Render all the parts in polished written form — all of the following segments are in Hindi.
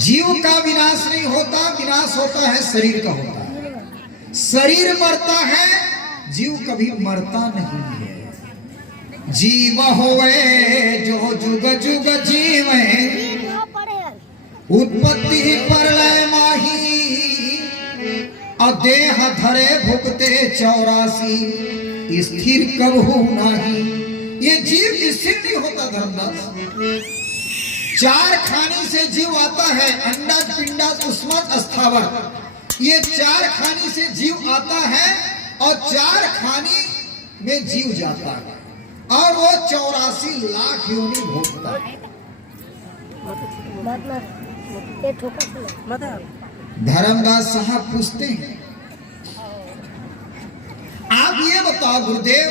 जीव का विनाश नहीं होता, विनाश होता है शरीर का होता है। शरीर मरता है, जीव कभी मरता नहीं है। जीव होवे जो जुग जुग जीवे, उत्पत्ति प्रलय माही, अदेह धरे भुगते 84, स्थिर कबहू नहीं। ये जीव स्थिर नहीं होता धर्मदास। 4 खानी से जीव आता है, अंडाज पिंडाज उस्मत स्थावर। ये 4 खानी से जीव आता है और 4 खानी में जीव जाता है और वो 84 लाख योनि भोगता है। धर्मदास साहब पूछते हैं, आप ये बताओ गुरुदेव,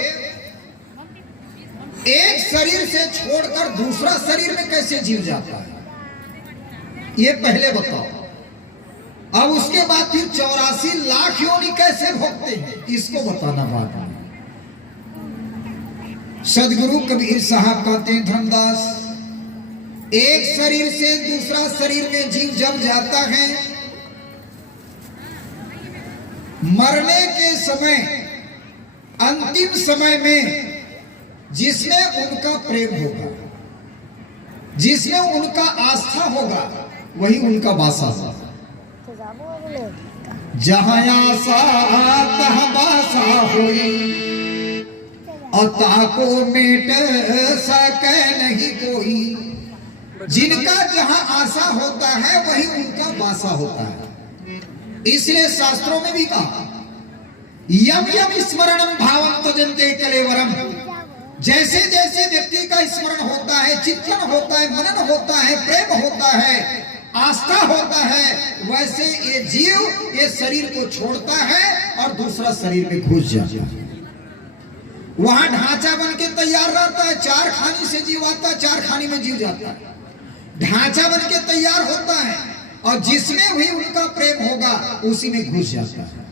एक शरीर से छोड़कर दूसरा शरीर में कैसे जीव जाता है, ये पहले बताओ। अब उसके बाद फिर 84 लाख योनि कैसे भोगते हैं, इसको बताना बात है। सदगुरु कबीर साहब कहते हैं, धर्मदास, एक शरीर से दूसरा शरीर में जीव जब जाता है, मरने के समय, अंतिम समय में जिसमें उनका प्रेम होगा, जिसमें उनका आस्था होगा, वही उनका वासा होगा। जहां आशा तहां वासा होई, अता को मेट सके नहीं कोई। जिनका जहां आशा होता है वही उनका वासा होता है। इसलिए शास्त्रों में भी कहा, यम यम स्मरणम भावम तजन्ते कलेवरम। जैसे जैसे व्यक्ति का स्मरण होता है, चिंतन होता है, मनन होता है, प्रेम होता है, आस्था होता है, वैसे ये जीव ये शरीर को छोड़ता है और दूसरा शरीर में घुस जाता है। वहां ढांचा बन के तैयार रहता है। 4 खानी से जीव आता है, 4 खानी में जीव जाता है। ढांचा बन के तैयार होता है और जिसमें भी उनका प्रेम होगा उसी में घुस जाता है।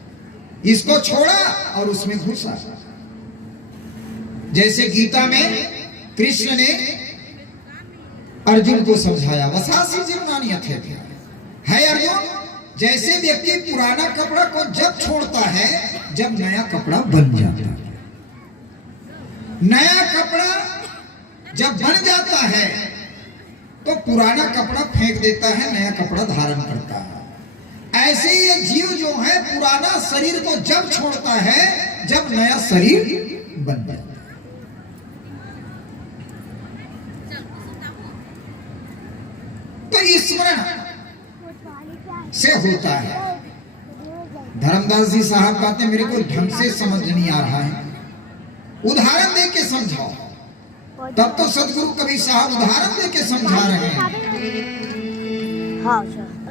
इसको छोड़ा और उसमें घुसा। जैसे गीता में कृष्ण ने अर्जुन को समझाया, वसासी जीवनानी थे है अर्जुन, जैसे व्यक्ति पुराना कपड़ा को जब छोड़ता है, जब नया कपड़ा बन जाता है। नया कपड़ा जब बन जाता है तो पुराना कपड़ा फेंक देता है, नया कपड़ा धारण करता है। ऐसे ये जीव जो है पुराना शरीर को जब छोड़ता है, जब नया शरीर बन जाता है। तो स्मरण से होता है। धर्मदास जी साहब कहते हैं, मेरे को ढंग से समझ नहीं आ रहा है, उदाहरण दे के समझाओ। तब तो सदगुरु कबीर साहब उदाहरण दे के समझा रहे हैं।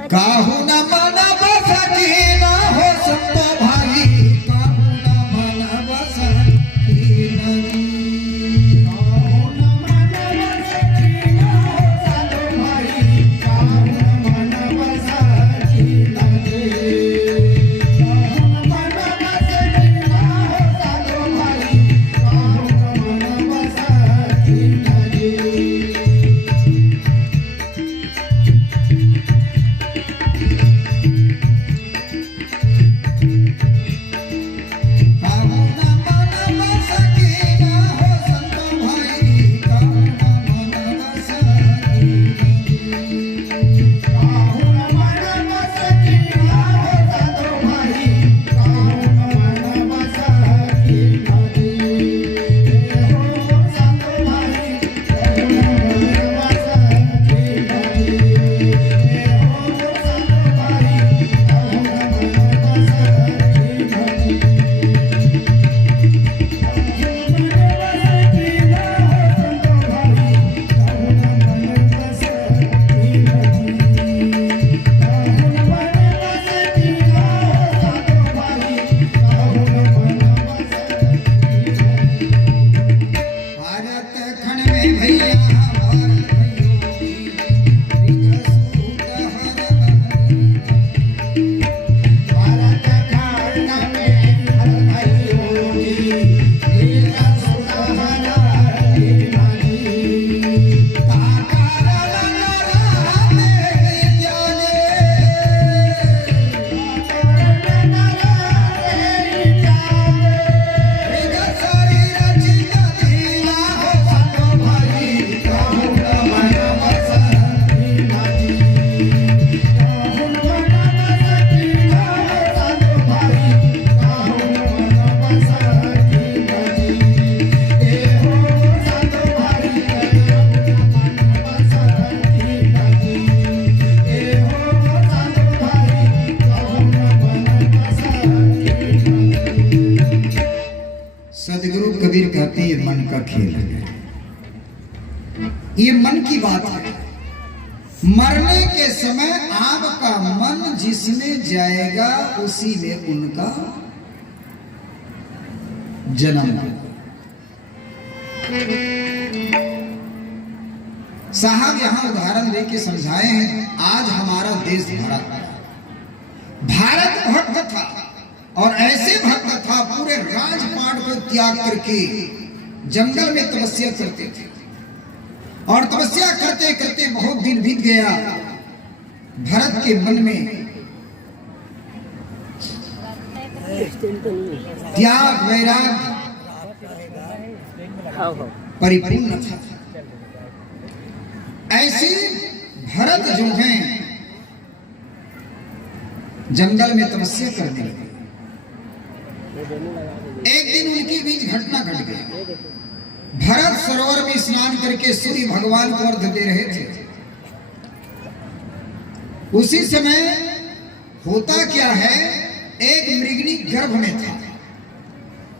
काहू न माना बसा की ना हो संतो भाई, काहू न माना बसा की नहीं। सदगुरु कबीर कहते हैं ये मन का खेल है, ये मन की बात है। मरने के समय आपका मन जिसमें जाएगा उसी में उनका जन्म होगा। साहब यहां उदाहरण देके समझाए हैं। आज हमारा देश भारत भक्त था और ऐसे भक्त था पूरे राजपाट को त्याग करके जंगल में तपस्या करते थे और तपस्या करते करते बहुत दिन बीत गया। भरत के मन में त्याग वैराग्य परिपूर्ण था। ऐसे भरत जो हैं जंगल में तपस्या करने लगे। एक दिन उनके बीच घटना घट गई। भरत सरोवर में स्नान करके सूर्य भगवान को अर्घ्य दे रहे थे। उसी समय होता क्या है, एक मृगनी गर्भ में था।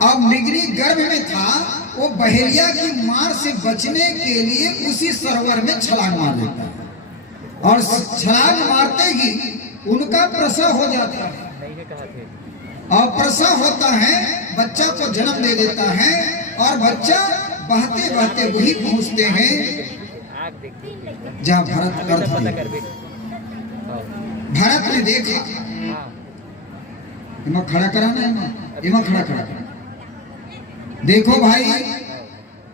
अब मृगनी गर्भ में था, वो बहेलिया की मार से बचने के लिए उसी सरोवर में छलांग मार देता है और छलांग मारते ही उनका प्रसव हो जाता है और प्रसव होता है, बच्चा को जन्म दे देता है और बच्चा बहते बहते वही पहुंचते हैं जहां भरत अर्थ। भरत ने देखा, इमा खड़ा कराना है, इमा खड़ा करा। देखो भाई,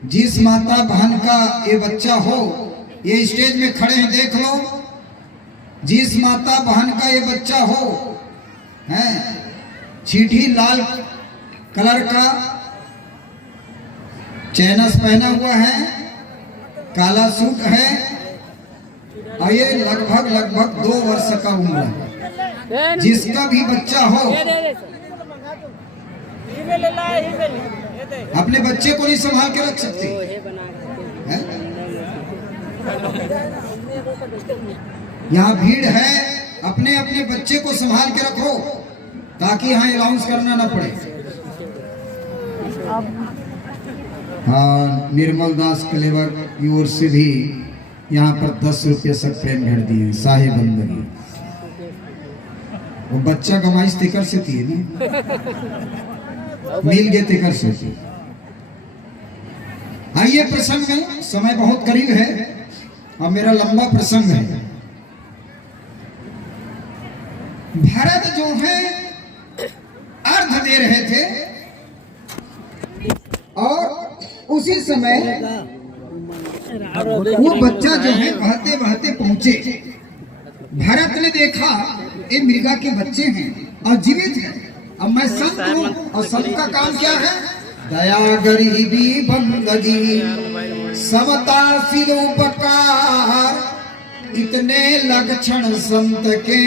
जिस माता बहन का ये बच्चा हो, ये स्टेज में खड़े हैं, देख लो। जिस माता बहन का ये बच्चा हो, है चीठी लाल कलर का चैनस पहना हुआ है, काला सूट है और ये लगभग 2 वर्ष का उम्र है। जिसका भी बच्चा हो अपने बच्चे को नहीं संभाल के रख सकते है? यहाँ भीड़ है, अपने अपने बच्चे को संभाल के रखो ताकि यहाँ अनाउंस करना ना पड़े। हाँ, निर्मल दास कलेवर की ओर से भी यहाँ पर 10 रुपये सब प्रेम भेज दिए साहिब बंदगी। वो बच्चा गमाइश तेकर से थी ना, मिल गए तेकर से थी। आइए प्रसंग में, समय बहुत करीब है और मेरा लंबा प्रसंग है। भरत जो है अर्घ दे रहे थे और उसी समय वो बच्चा जो है बहते बहते पहुंचे। भरत ने देखा ये मृगा के बच्चे हैं और जीवित हैं। अब मैं संत हूं और संत का काम क्या है? दया गरीबी बंदगी समता सिलोपकार, इतने लक्षण संत के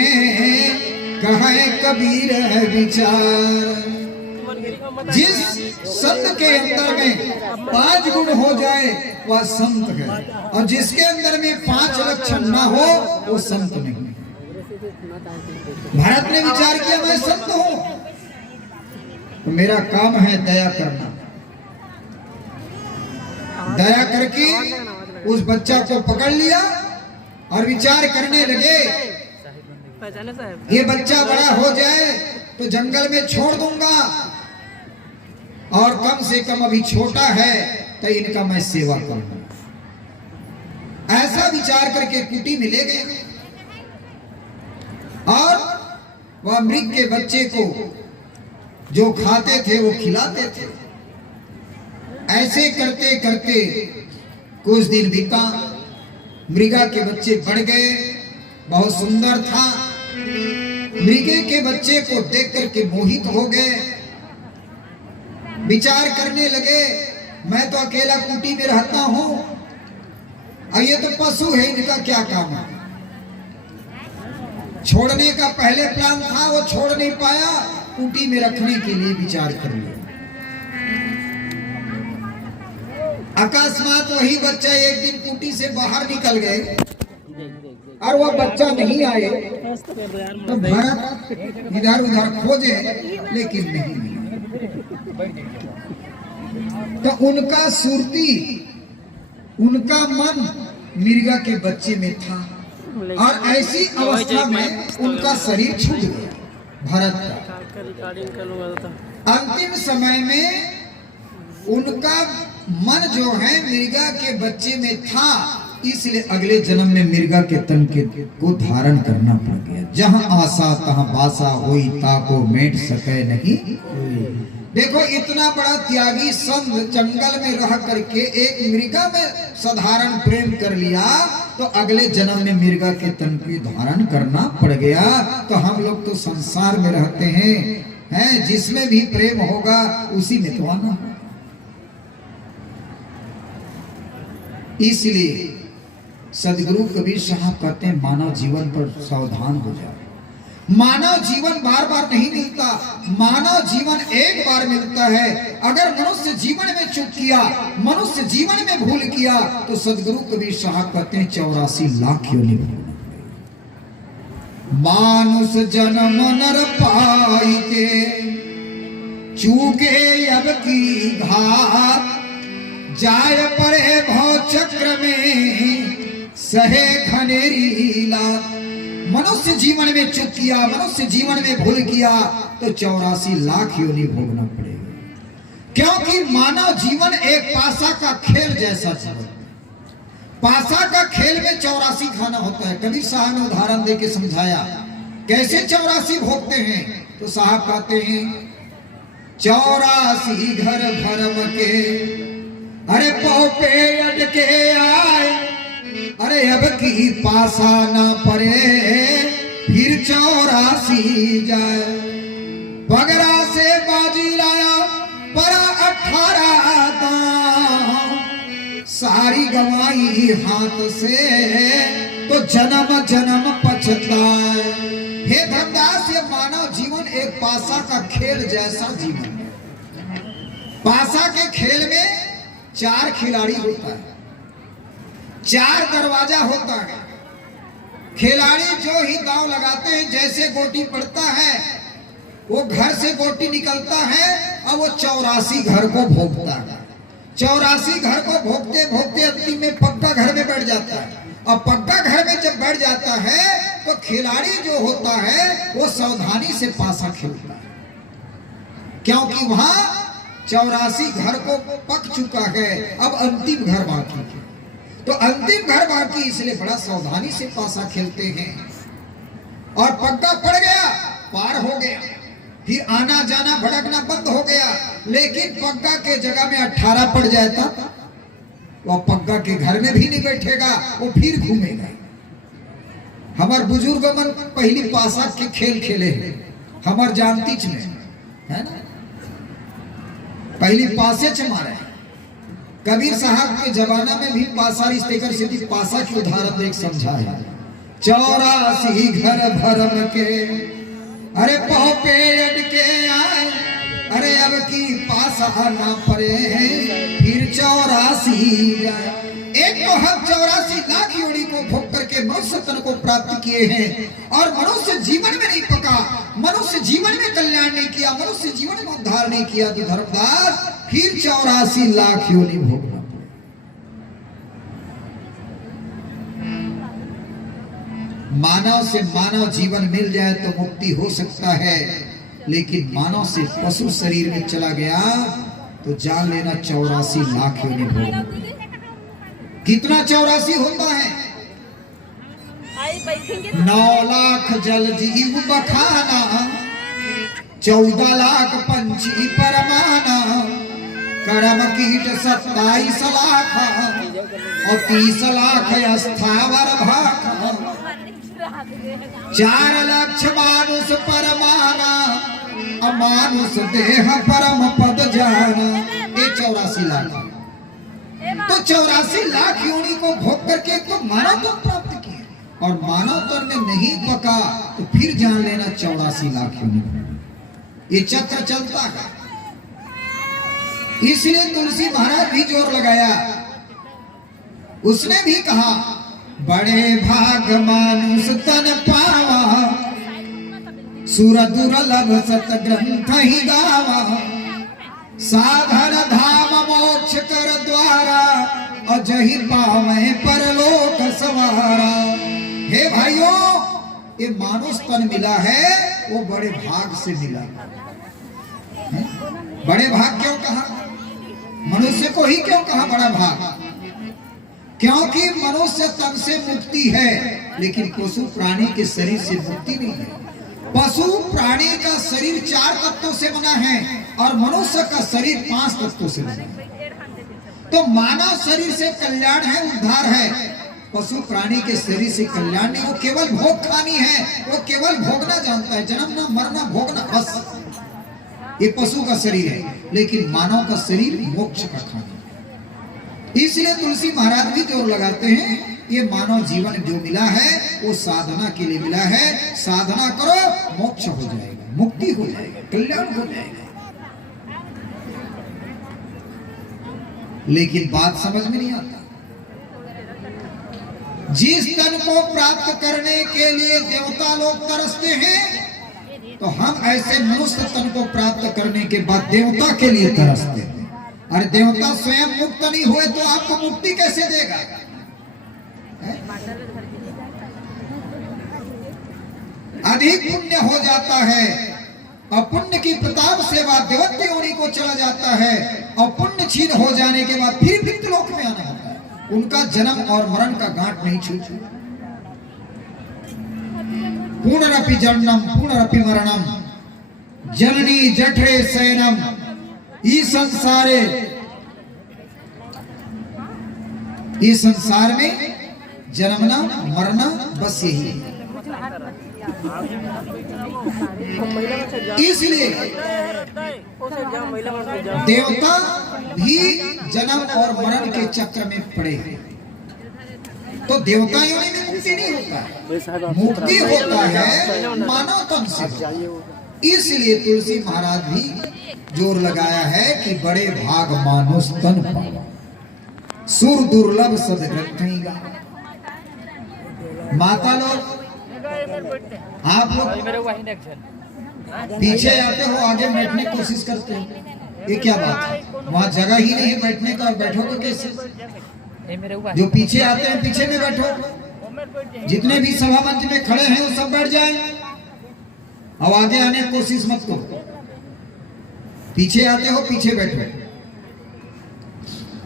कहे कबीर है विचार। जिस संत के अंदर में 5 गुण हो जाए वह संत है और जिसके अंदर में 5 लक्षण ना हो वो संत नहीं। भारत ने विचार किया मैं संत हूं तो मेरा काम है दया करना। दया करके उस बच्चा को पकड़ लिया और विचार करने लगे, ये बच्चा बड़ा हो जाए तो जंगल में छोड़ दूंगा और कम से कम अभी छोटा है तो इनका मैं सेवा करूंगा। ऐसा विचार करके कुटी में ले गए और वह मृग के बच्चे को जो खाते थे वो खिलाते थे। ऐसे करते करते कुछ दिन बीता, मृगा के बच्चे बढ़ गए, बहुत सुंदर था। मृगे के बच्चे को देख करके मोहित हो गए। विचार करने लगे मैं तो अकेला कुटी में रहता हूं और ये तो पशु है, इनका क्या काम है। छोड़ने का पहले प्लान था, वो छोड़ नहीं पाया, कुटी में रखने के लिए विचार कर लिया। अकस्मात वही बच्चा एक दिन कुटी से बाहर निकल गए और वह बच्चा नहीं आए तो भरत इधर उधर खोजे लेकिन नहीं मिला। तो उनका सुरती, उनका मन मिर्गा के बच्चे में था और ऐसी अवस्था में उनका शरीर छूट गया भरत का। अंतिम समय में उनका मन जो है मिर्गा के बच्चे में था, इसलिए अगले जन्म में मिर्गा के तन को धारण करना पड़ गया। जहां आशा तहां बासा होई, ताको मेट सके नहीं। देखो इतना बड़ा त्यागी संत जंगल में रह करके एक मृगा में साधारण प्रेम कर लिया, तो अगले जन्म में मृगा के तन को धारण करना पड़ गया। तो हम लोग तो संसार में रहते हैं, जिसमें भी प्रेम होगा उसी में तो आना। इसलिए सदगुरु कबीर साहब कहते हैं मानव जीवन पर सावधान हो जाए। मानव जीवन बार बार नहीं मिलता, मानव जीवन एक बार मिलता है। अगर मनुष्य जीवन में चूक किया, मनुष्य जीवन में भूल किया, तो सदगुरु कबीर साहब कहते हैं 84 लाख योनि भोगना। मानुष जन्म नर पाई के, चूके अब की घात, जाय पड़े भव चक्र में, सहे खनेरी लात। मनुष्य जीवन में चूक किया, मनुष्य जीवन में भूल किया, तो 84 लाख योनि भोगना पड़ेगा। क्योंकि मानव जीवन एक पासा का खेल जैसा जीवन। पासा का खेल में 84 खाना होता है। कबीर साहब ने उदाहरण देके समझाया कैसे 84 भोगते हैं। तो साहब कहते हैं 84 घर भरम के, अरे पौपे अटके आए, अरे अब की पासा ना पड़े, फिर 84 जाए। बगरा से बाजी लाया परा 18 दांव, सारी गवाई हाथ से, तो जन्म जन्म पछताए। हे धनदास, ये मानव जीवन एक पासा का खेल जैसा जीवन है। पासा के खेल में 4 खिलाड़ी होता है, 4 दरवाजा होता है। खिलाड़ी जो ही दांव लगाते हैं, जैसे गोटी पड़ता है, वो घर से गोटी निकलता है और वो 84 घर को भोगता है। 84 घर को भोगते भोगते अंतिम में पक्का घर में बैठ जाता है। और पक्का घर में जब बैठ जाता है, तो खिलाड़ी जो होता है वो सावधानी से पासा खेलता है, क्योंकि वहां 84 घर को पक चुका है, अब अंतिम घर बाकी है। तो अंतिम घर बाकी, इसलिए बड़ा सावधानी से पासा खेलते हैं। और पक्का पड़ गया, पार हो गया, फिर आना जाना भटकना बंद हो गया। लेकिन पक्का के जगह में 18 पड़ जाता, वो पक्का के घर में भी नहीं बैठेगा, वो फिर घूमेगा। हमार बुजुर्ग मन पहली पासा के खेल खेले हैं, हमार जानती में है ना, पहली पासे च मारे। कबीर साहब के जमाना में भी पासा रिश्तेकर से पासा की उदाहरण देख समझा है। 84 घर भरम के, अरे पौपे अटके आए, अरे अब की पासा ना पड़े, फिर 84 जाए। एक तो हम 84 लाख योनि को भोग करके मनुष्य तन को प्राप्त किए हैं, और मनुष्य जीवन में नहीं पका, मनुष्य जीवन में कल्याण नहीं किया, मनुष्य जीवन में उद्धार नहीं किया, तो धर्मदास फिर 84 लाख योनि भोगना। मानव से मानव जीवन मिल जाए तो मुक्ति हो सकता है, लेकिन मानव से पशु शरीर में चला गया तो जान लेना 84 लाख योनि भोगना। कितना 84 होता है? 9 लाख जल जीव बखाना, 14 लाख पंछी परमाना, कर्म कीट 27 लाख, और 30 लाख स्थावर भाखा, 4 लाख मानुष परमाना, अमानुष देह परम पद जाना। ये 84 लाख। तो 84 लाख योनि को भोग करके तो मानव तो प्राप्त किया, और मानव तन में नहीं पका तो फिर जान लेना 84 लाख योनि। ये चक्र चलता है। इसलिए तुलसी महाराज भी जोर लगाया, उसने भी कहा बड़े भाग मानुष तन पावा, सुर दुर्लभ सत ग्रंथ ही गावा, साधन धाम मोक्ष कर द्वारा, अजहि पावे परलोक सवारा। हे भाइयों, ये मानुष तन मिला है वो बड़े भाग से मिला है। बड़े भाग क्यों कहा? मनुष्य को ही क्यों कहा बड़ा भाग? क्योंकि मनुष्य तन से मुक्ति है, लेकिन पशु प्राणी के शरीर से मुक्ति नहीं है। पशु प्राणी का शरीर 4 तत्वों से बना है और मनुष्य का शरीर 5 तत्वों से बना है। तो मानव शरीर से कल्याण है, उद्धार है। पशु प्राणी के शरीर से कल्याण नहीं, वो केवल भोग खानी है, वो केवल भोगना जानता है, जन्मना मरना भोगना, बस ये पशु का शरीर है। लेकिन मानव का शरीर मोक्ष का खाना। इसलिए तुलसी महाराज भी जोर लगाते हैं, ये मानव जीवन जो मिला है वो साधना के लिए मिला है। साधना करो, मोक्ष हो जाएगा, मुक्ति हो जाएगा, कल्याण हो जाएगा। लेकिन बात समझ में नहीं आता। जिस तन को प्राप्त करने के लिए देवता लोग तरसते हैं, तो हम ऐसे मनुष्य तन को प्राप्त करने के बाद देवता के लिए तरसते हैं। अरे देवता स्वयं मुक्त नहीं हुए तो आपको मुक्ति कैसे देगा? अधिक पुण्य हो जाता है और पुण्य की प्रताप से बाद देवत्व योनि को चला जाता है, और पुण्य छीन हो जाने के बाद फिर पितृलोक में आना होता है। उनका जन्म और मरण का गांठ नहीं छूटा। पुनरपि जन्मम पुनरपि मरणम जननी जठरे शयनम, इस संसार में जन्मना मरना बस यही है। इसलिए देवता भी जन्म और मरण के चक्र में पड़े हैं। तो देवता योनि में मुक्ति नहीं होता, मुक्ति होता है मानव तन से। इसलिए तुलसी महाराज भी जोर लगाया है कि बड़े भाग मानुष तन पावा, सुर दुर्लभ सदग्रंथीगा। माता लोग, आप लोग पीछे आते हो, आगे बैठने की कोशिश करते हो, ये क्या बात है? वहाँ जगह ही नहीं है बैठने का, बैठोगे कैसे? जो पीछे आते हैं पीछे में बैठो। जितने भी सभा मंच में खड़े हैं वो सब बैठ जाएं, अब आगे आने की कोशिश मत करो। पीछे आते हो पीछे बैठो,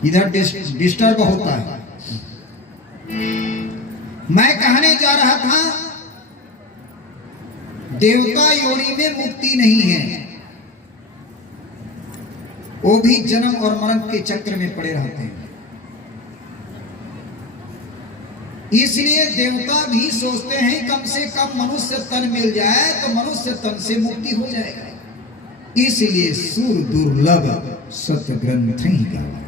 इधर डिस्टर्ब होता है। मैं कहने जा रहा था, देवता योनि में मुक्ति नहीं है, वो भी जन्म और मरण के चक्र में पड़े रहते हैं। इसलिए देवता भी सोचते हैं कम से कम मनुष्य तन मिल जाए तो मनुष्य तन से मुक्ति हो जाएगा। इसलिए सुर दुर्लभ सतग्रंथ ही गावा।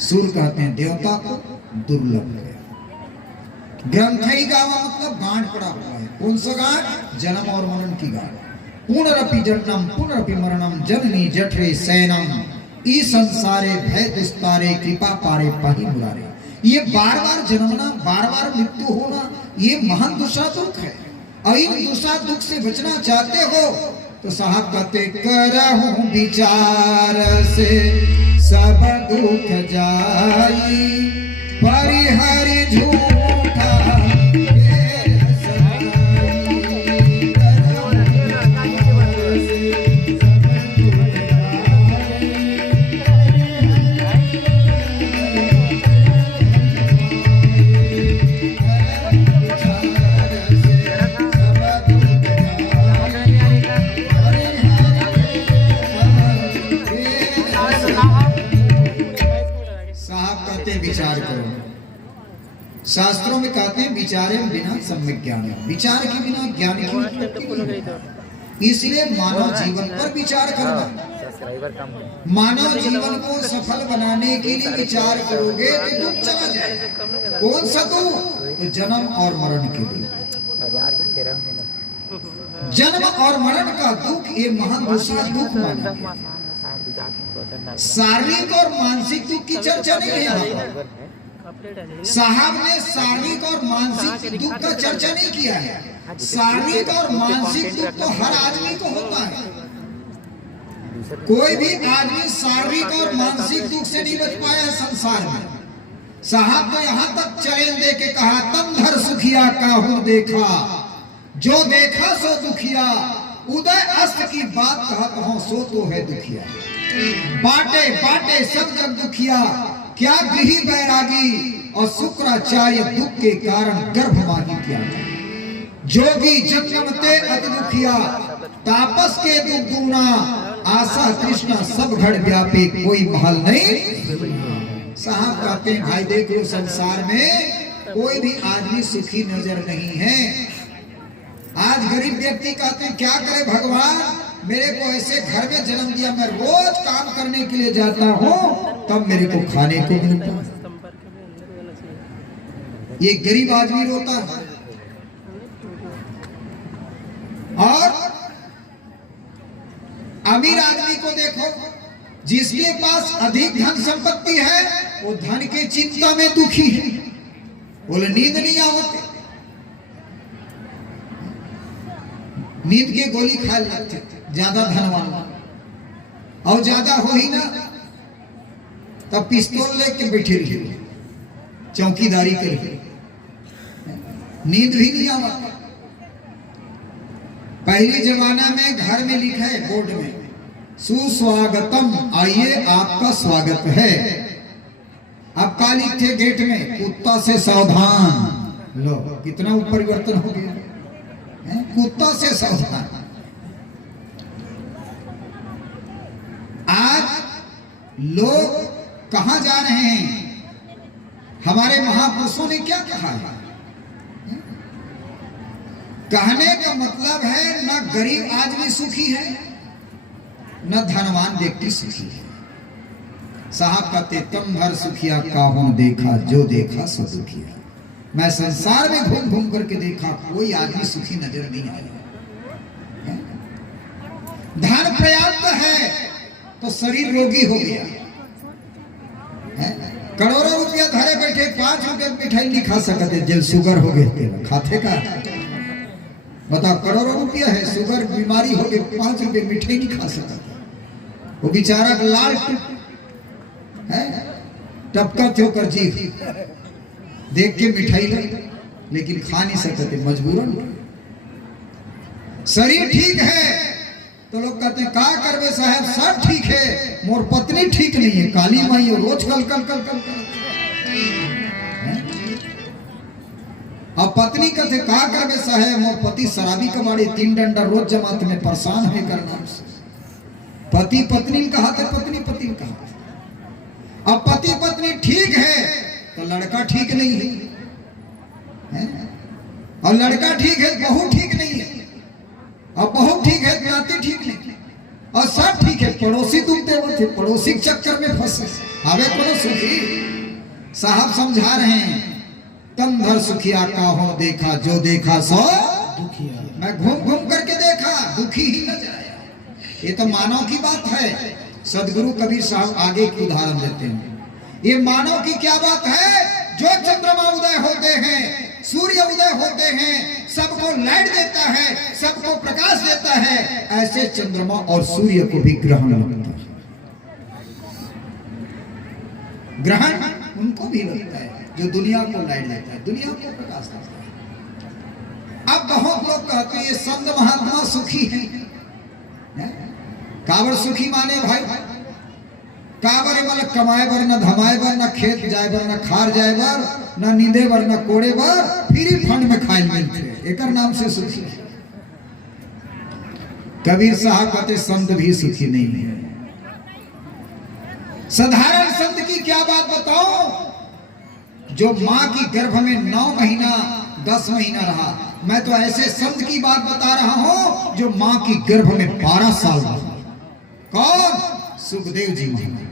सुर कहते हैं देवता को, दुर्लभ है। ग्रंथ ही गावा मतलब गांठ पड़ा हुआ है। कौन सा गांठ? जन्म और मरण की गांठ। पुनरपि जन्मम पुनरपि मरणम जननी जठरे शयनम, ई संसारे भय दुस्तारे कृपा पारे पाहि मुरारे। ये बार बार जन्मना, बार बार मृत्यु होना, ये महान दूसरा दुख है। और इन दूसरा दुख से बचना चाहते हो तो साहब कहते, करहूं विचार से सब दुख जाई, परिहरि झूठा विचार करो। शास्त्रों में कहते हैं विचारे बिना सम्यक ज्ञान, विचार के बिना ज्ञान की उत्पत्ति नहीं होती। इसलिए मानव जीवन पर विचार करना, मानव जीवन को सफल बनाने के लिए विचार करोगे तो दुख चला जाएगा। कौन सा दुख? तो जन्म और मरण के दुख। जन्म और मरण का दुख ये महान दूसरा दुख माना। शारीरिक और मानसिक दुख की चर्चा नहीं है। साहब ने शारीरिक और मानसिक दुख का चर्चा नहीं किया है। शारीरिक और मानसिक दुख तो हर आदमी को होता है। कोई भी आदमी शारीरिक और मानसिक दुख से नहीं बच पाया है संसार में। साहब तो यहां तक चैलेंज दे के कहा, तम धर सुखिया काहू देखा, जो देखा सो दुखिया, उदय अस्त की बात कहत हो सो तो है दुखिया। बाटे बाटे सब जग दुखिया, क्या गृही बैरागी, और शुक्राचार्य दुख के कारण गर्भ माही क्या। जोगी जन्म ते अति दुखिया, तापस के दुख दूना, आशा कृष्णा सब घड़ व्यापी, कोई महल नहीं। साहब कहते हैं भाई देखो संसार में कोई भी आदमी सुखी नजर नहीं है। आज गरीब व्यक्ति कहते हैं क्या करे भगवान, मेरे को ऐसे घर में जन्म दिया, मैं रोज काम करने के लिए जाता हूँ तब मेरे को खाने को मिलता है। ये गरीब आदमी रोता है। और अमीर आदमी को देखो, जिसके पास अधिक धन संपत्ति है वो धन के चिंता में दुखी है, बोले नींद नहीं आवती, नींद के गोली खा लगते ज्यादा धन वाला, और ज्यादा हो ही ना तब पिस्तौल लेके बैठे रहिए, चौकीदारी करिए, नींद भी नहीं आवता। पहले जमाना में घर में लिखा है बोर्ड में, सुस्वागतम, आइए आपका स्वागत है। अब का लिखे गेट में, कुत्ता से सावधान। लो कितना परिवर्तन हो गया, कुत्ता से सावधान। आज लोग कहां जा रहे हैं, हमारे महापुरुषों ने क्या कहा है? कहने का मतलब है न गरीब आदमी सुखी है न धनवान व्यक्ति सुखी है। साहब कहते तम भर सुखिया काहू देखा, जो देखा सो दुखिया। मैं संसार में घूम घूम करके देखा, कोई आदमी सुखी नजर नहीं आया। धन पर्याप्त है तो शरीर रोगी हो गया, करोड़ों रुपया धरे बैठे 5 रुपये मिठाई नहीं खा सकते, जल शुगर हो गए खाते का। बताओ करोड़ों रुपया है, शुगर बीमारी हो गई, 5 रुपये मिठाई नहीं खा सकता। वो बेचारा लाल है टपका होकर जी देख के मिठाई ले, लेकिन खा नहीं सकते मजबूरन। शरीर ठीक है तो लोग कहते हैं का करवे साहब, सब ठीक है, मोर पत्नी ठीक नहीं है, काली माई रोज कल कल कल कल कल। अब पत्नी कहते का करवे साहब, मोर पति शराबी कबाड़ी, 3 डंडा रोज जमात में परेशान है करना। पति पत्नी कहा था, पत्नी पत्नी कहा। अब पति पत्नी ठीक है तो लड़का ठीक नहीं है, और लड़का ठीक है बहू ठीक नहीं है, और बहू ठीक है नाती ठीक नहीं, और सब ठीक है पड़ोसी दुखते हुए थे, पड़ोसी के चक्कर में फंसे हवे कोनो सुखी। साहब समझा रहे हैं तम धर सुखिया काहू देखा, जो देखा सो दुखिया। मैं घूम घूम करके देखा, दुखी ही नजर आया। ये तो मानव की बात है। सदगुरु कबीर साहब आगे की उदाहरण देते हैं, ये मानव की क्या बात है। जो चंद्रमा उदय होते हैं, सूर्य उदय होते हैं, सबको लाइट देता है, सबको प्रकाश देता है, ऐसे चंद्रमा और सूर्य को भी ग्रहण लगता है। ग्रहण उनको भी लगता है जो दुनिया को लाइट देता है, दुनिया को प्रकाश देता है। अब बहुत लोग कहते हैं ये संत महात्मा सुखी है। काबर सुखी माने भाई, काबर मतलब कमाए बर, न धमाए बर, न खेत जाए बर, न खार जाए बर, न नींदे बर, न कोड़े बर, फ्री फंड में खाए मिलते, एक नाम से सुखी है। कबीर साहब कहते संत भी सुखी नहीं है। साधारण संत की क्या बात बताओ, जो मां की गर्भ में 9 महीना 10 महीना रहा। मैं तो ऐसे संत की बात बता रहा हूं जो मां की गर्भ में 12 साल रहा। कौन? सुखदेव जी महाराज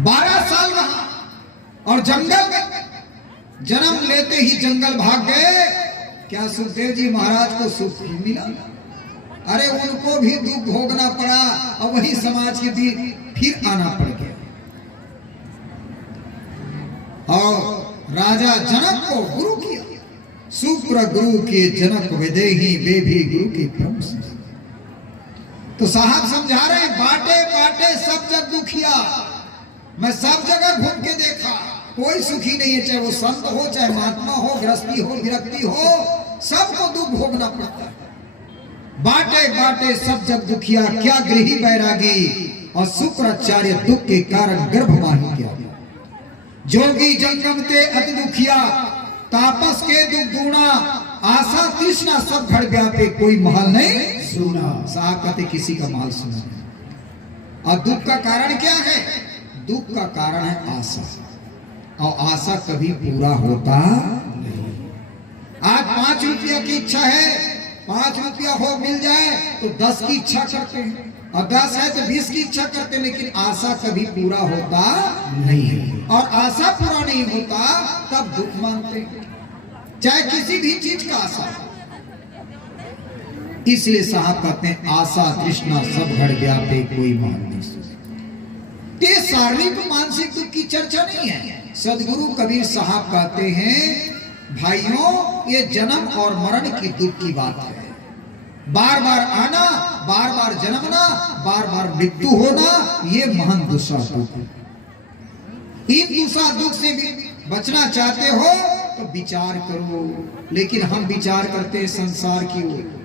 12 साल रहा, और जंगल में जन्म लेते ही जंगल भाग गए। क्या सुखदेव जी महाराज को सुख मिला? अरे उनको भी दुख भोगना पड़ा, और वही समाज के बीच फिर आना पड़ गया। और राजा जनक को गुरु किया, सुप्र गुरु के जनक विदेही वे भी गुरु के क्रम से। तो साहब समझा रहे हैं, बाटे बाटे सब जग दुखिया। मैं सब जगह घूम के देखा, कोई सुखी नहीं है, चाहे वो संत हो, चाहे महात्मा हो, गृहस्थी हो, विरक्ति हो, सबको दुख भोगना पड़ता है। बाटे बाटे सब जग दुखिया, क्या गृही बैरागी और शुक्राचार्य दुख के कारण गर्भवाही किया। जोगी जंगम ते अति दुखिया, तापस के दुख दूना, आशा तृष्णा सब घर व्यापे, कोई महल नहीं सुना। साहब कहते किसी का महल सुना। और दुख का कारण क्या है? दुख का कारण है आशा, और आशा कभी पूरा होता नहीं। आज 5 रुपया की इच्छा है, 5 रुपया हो मिल जाए तो 10 की इच्छा करते हैं, और 10 है तो 20 की इच्छा करते हैं, लेकिन आशा कभी पूरा होता नहीं है। और आशा पूरा नहीं होता तब दुख मानते हैं, चाहे किसी भी चीज का आशा। इसलिए साहब कहते हैं आशा तृष्णा सब घर व्यापे, कोई मान नहीं सुने। ये शारीरिक मानसिक दुख की चर्चा नहीं है। सदगुरु कबीर साहब कहते हैं भाइयों, ये जन्म और मरण की दुख की बात है। बार बार आना, बार बार जन्मना, बार बार मृत्यु होना, ये महान दूसरा दुख है। इन दूसरा दुख से भी बचना चाहते हो तो विचार करो, लेकिन हम विचार करते हैं संसार की ओर।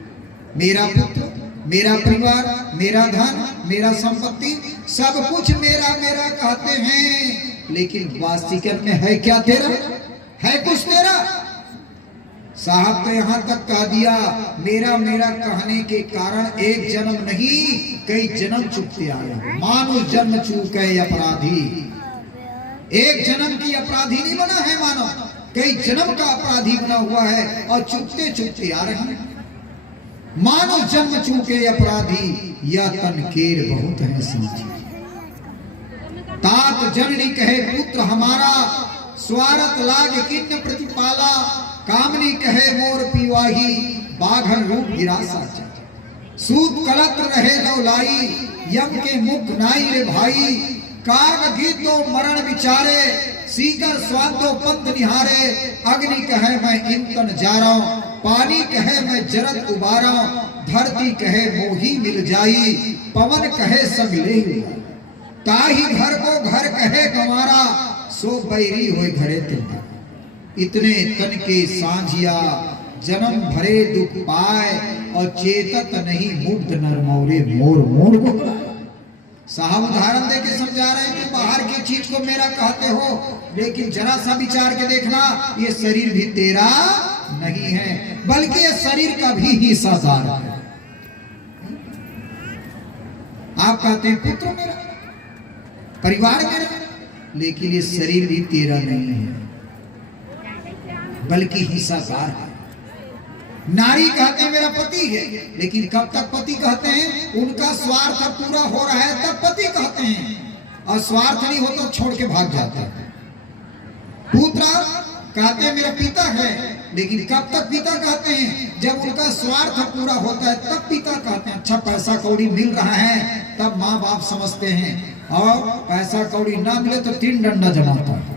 मेरा पुत्र, मेरा परिवार, मेरा धन, मेरा संपत्ति, सब कुछ मेरा मेरा कहते हैं, लेकिन वास्तविकता में है क्या तेरा? है कुछ तेरा? साहब तो यहां तक कह दिया, मेरा मेरा कहने के कारण एक जन्म नहीं कई जन्म चुकते आए। मानुष जन्म चूके अपराधी, एक जन्म की अपराधी नहीं बना है मानव, कई जन्म का अपराधी बना हुआ है और चुकते चुकते आ रहे हैं। मानो जन्म चूके अपराधी, या तनकेर बहुत है समझी। तात जननी कहे पुत्र हमारा, स्वार्थ लाग किन्न प्रतिपाला, कामनी कहे मोर पीवाही, बाघन रूप गिरासा चाचा। सूत कलत्र रहे लौलाई, यम के मुख नाई रे भाई, काग गीतो मरण विचारे, सीकर स्वादो पंथ निहारे, अग्नि कहे मैं इंतन जा रहा हूं, पानी कहे मैं जरत उबारा, धरती कहे मोही मिल जाई, पवन कहे संग ले, ताही घर को घर कहे गंवारा, सो बैरी होए घरे तुम। इतने तन के सांझिया, जन्म भरे दुख पाए, और चेतत नहीं मुग्ध नरमौरे, मोर मोर को। साहब उदाहरण देके समझा रहे हैं कि बाहर की चीज को मेरा कहते हो, लेकिन जरा सा विचार के देखना, ये शरीर भी तेरा नहीं है, बल्कि ये शरीर का भी हिस्सादार है। आप कहते हैं पुत्र मेरा, परिवार मेरा, लेकिन ये शरीर भी तेरा नहीं है, बल्कि हिस्सादार है। नारी कहते हैं मेरा पति है, लेकिन कब तक पति कहते हैं? उनका स्वार्थ पूरा हो रहा है तब पति कहते हैं, और स्वार्थ नहीं हो तो छोड़ के भाग जाता है। पुत्र कहते हैं मेरा पिता है, लेकिन कब तक पिता कहते हैं? जब उनका स्वार्थ पूरा होता है तब पिता कहते हैं। अच्छा पैसा कौड़ी मिल रहा है तब माँ बाप समझते हैं, और पैसा कौड़ी ना मिले तो 3 डंडा जमाता है।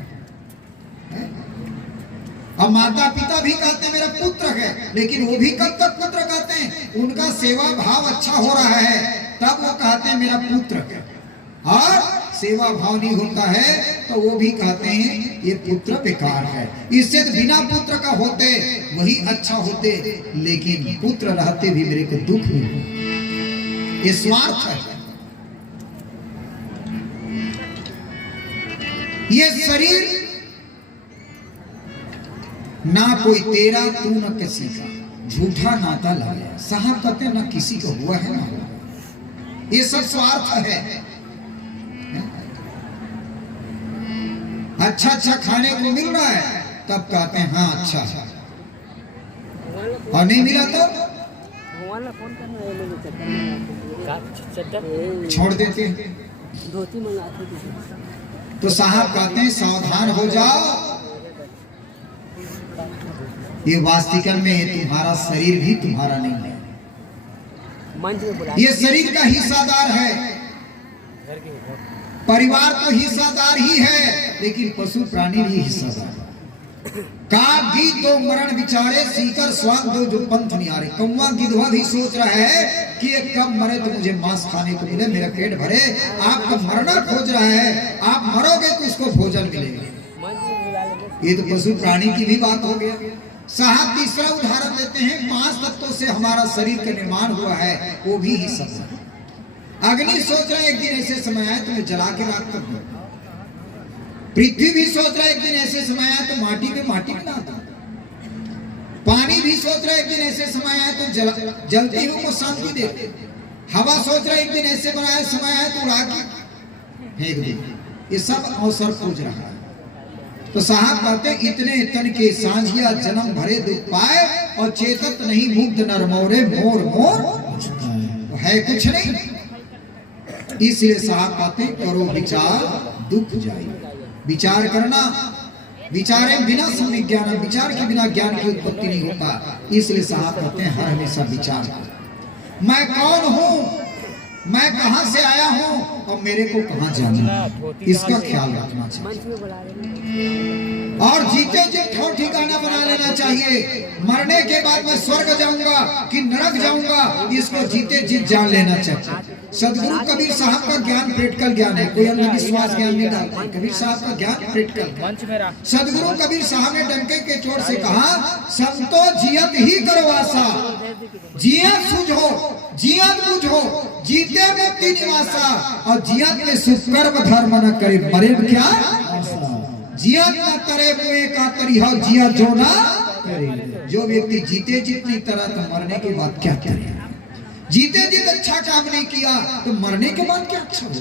और माता पिता भी कहते हैं मेरा पुत्र है, लेकिन वो भी कब तक पुत्र कहते हैं? उनका सेवा भाव अच्छा हो रहा है तब वो कहते हैं मेरा पुत्र है, और सेवा भाव नहीं होता है तो वो भी कहते हैं ये पुत्र बेकार है। इससे तो बिना पुत्र का होते वही अच्छा होते, लेकिन पुत्र रहते भी मेरे को दुख नहीं, ये स्वार्थ है। ये शरीर ना कोई तेरा, तू न किसी का, झूठा नाता लाया। साहब कहते हैं ना किसी को हुआ है ना हुआ, ये सब स्वार्थ है। अच्छा अच्छा खाने को मिल रहा है तब कहते हैं हाँ अच्छा है, और नहीं मिला तो छोड़ देते हैं। तो साहब कहते हैं सावधान हो जाओ, ये वास्तविकता में तुम्हारा शरीर भी तुम्हारा नहीं है, ये शरीर का हिस्सादार है। परिवार तो हिस्सादार ही है, लेकिन पशु प्राणी भी हिस्सादार है। कागी तो मरण विचारे सीकर स्वाद दो जो पंथ निहारे। कौवा गिधवा भी सोच रहा है कि ये कब मरे तो मुझे मांस खाने को मिले, मेरा पेट भरे। आपका मरना खोज रहा है, आप मरोगे तो उसको भोजन मिलेगा। ये तो पशु प्राणी की भी बात हो गया। साहब तीसरा उदाहरण देते हैं, 5 तत्वों से हमारा शरीर का निर्माण हुआ है, वो भी हिस्सा। अग्नि सोच रहा है एक दिन ऐसे समय आए तो मैं जला के राख कर दूं। पृथ्वी भी सोच रहा है एक दिन ऐसे समय आए तो माटी में माटी बना दूं। पानी भी सोच रहा है एक दिन ऐसे समय आए तो जलती हूं को शांति दे दे। हवा सोच रहा है एक दिन ऐसे बनाया समय आए तो उड़ा के फेंक दे। ये सब अवसर खोज रहा है। तो साहब कहते इतने तन के सांझिया जन्म भरे दुख पाए और चेतत नहीं मुग्ध नर मोरे मोर मोर तो है कुछ नहीं। इसलिए साहब कहते करो विचार दुख जाए। विचार करना, विचारे बिना सम्यक ज्ञान, विचार के बिना ज्ञान की उत्पत्ति नहीं होता। इसलिए साहब कहते हैं हर हमेशा विचार करो। मैं कौन हूं, मैं कहां से आया हूं और मेरे को कहां जाना, इसका ख्याल रखना चाहिए। और जीते जी ठौर ठिकाना बना लेना चाहिए। मरने के बाद मैं स्वर्ग जाऊंगा कि नरक जाऊंगा, इसको जीते जी जान लेना चाहिए। सदगुरु कबीर साहब का ज्ञान प्रैक्टिकल ज्ञान है, कोई अंधविश्वास ज्ञान नहीं डालता। कबीर साहब का ज्ञान प्रैक्टिकल। सदगुरु कबीर साहब ने डंके के चोट से कहा, संतो जियत ही करवासा, जियत सूझो, जियत बुझो, जीते मुक्ति निवासा। और जियत में सुकर्म धर्म न करे, मरे क्या जियत न करे मुए का तरीहा, जिया जो ना करे। जो व्यक्ति जीते जितनी तरह तो मरने के बाद क्या करे। जीते जित अच्छा काम नहीं किया तो मरने के बाद क्या अच्छा होगा।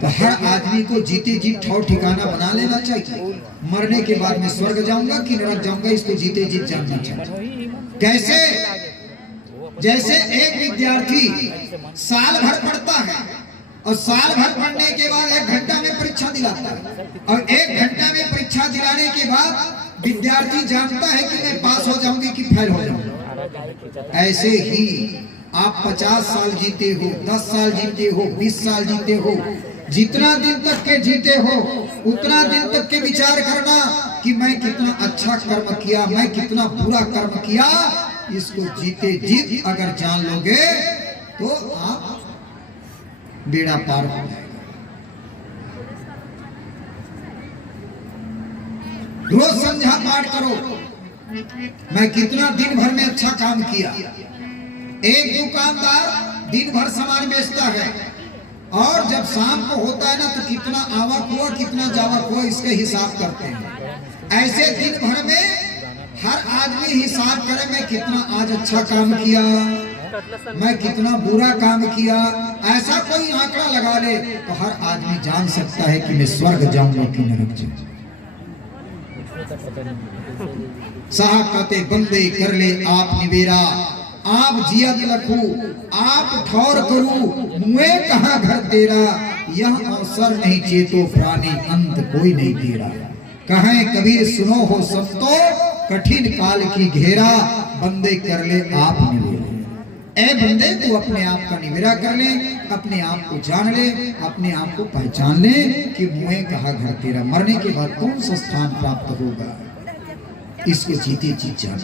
तो हर आदमी को जीते जी ठौर ठिकाना बना लेना चाहिए। मरने के बाद मैं स्वर्ग जाऊंगा कि नरक जाऊंगा, इसको जीते जी जानना चाहिए। कैसे? जैसे एक विद्यार्थी साल भर पढ़ता है और साल भर पढ़ने के बाद 1 घंटा में परीक्षा दिलाता है, और 1 घंटा में परीक्षा दिलाने के बाद विद्यार्थी जानता है कि मैं पास हो जाऊंगी कि फेल हो जाऊंगा। ऐसे ही आप 50 साल जीते हो, 10 साल जीते हो, 20 साल जीते हो, जितना दिन तक के जीते हो उतना दिन तक के विचार करना कि मैं कितना अच्छा कर्म किया, मैं कितना बुरा कर्म किया। इसको जीते जीत अगर जान लोगे तो आप बेड़ा पार हो जाएगा। रोज संध्या पाठ करो, मैं कितना दिन भर में अच्छा काम किया। एक दुकानदार दिन भर सामान बेचता है और जब शाम को होता है ना तो कितना आवक हुआ कितना जावक हुआ इसके हिसाब करते हैं। ऐसे दिन भर में हर आदमी हिसाब करे, मैं कितना आज अच्छा काम किया, मैं कितना बुरा काम किया। ऐसा कोई आंकड़ा लगा ले तो हर आदमी जान सकता है कि मैं स्वर्ग जाऊंगा कि नरक जाऊंगा। साहब कहते बंदे कर ले आप निवेरा, आप जियत लखू, आप ठौर करू, मुए कहां घर तेरा। यह अवसर नहीं चेतो प्राणी, अंत कोई नहीं तेरा। कहें कबीर सुनो हो संतो, कठिन काल की घेरा। बंदे कर ले आप निवेरा। ए बंदे तू अपने आप का निवेरा कर ले, अपने आप को जान ले, अपने आप को पहचान ले कि मुए कहा घर तेरा। मरने के बाद कौन सा स्थान प्राप्त होगा, इसको जीते जी जान।